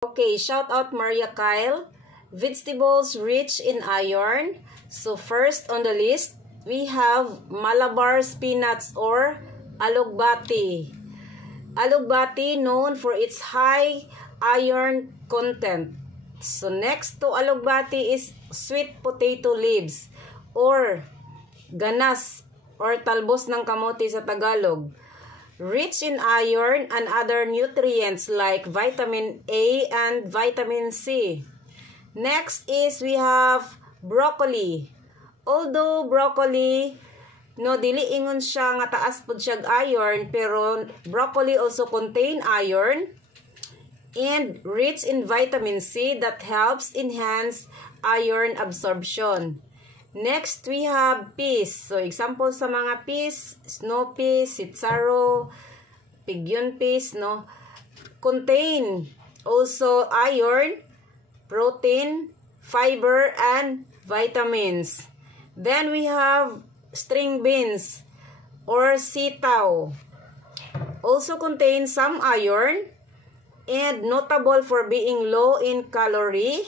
Okay, shout out Maria Kyle. Vegetables rich in iron. So first on the list, we have Malabar spinach or alugbati. Alugbati known for its high iron content. So next to alugbati is sweet potato leaves or ganas or talbos ng kamote sa Tagalog. Rich in iron and other nutrients like vitamin A and vitamin C. Next is we have broccoli. Although broccoli, no, dili ingon siya nga taas pud siya iron, pero broccoli also contain iron and rich in vitamin C that helps enhance iron absorption. Next, we have peas. So, example sa mga peas, snow peas, sitsaro, pigyon peas, no? Contain also iron, protein, fiber, and vitamins. Then, we have string beans or sitaw. Also contain some iron and notable for being low in calorie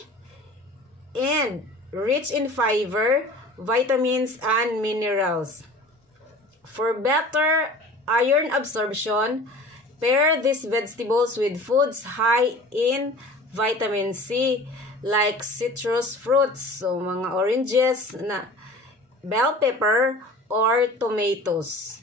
and rich in fiber, vitamins, and minerals. For better iron absorption, pair these vegetables with foods high in vitamin C like citrus fruits, so mga oranges, bell pepper, or tomatoes.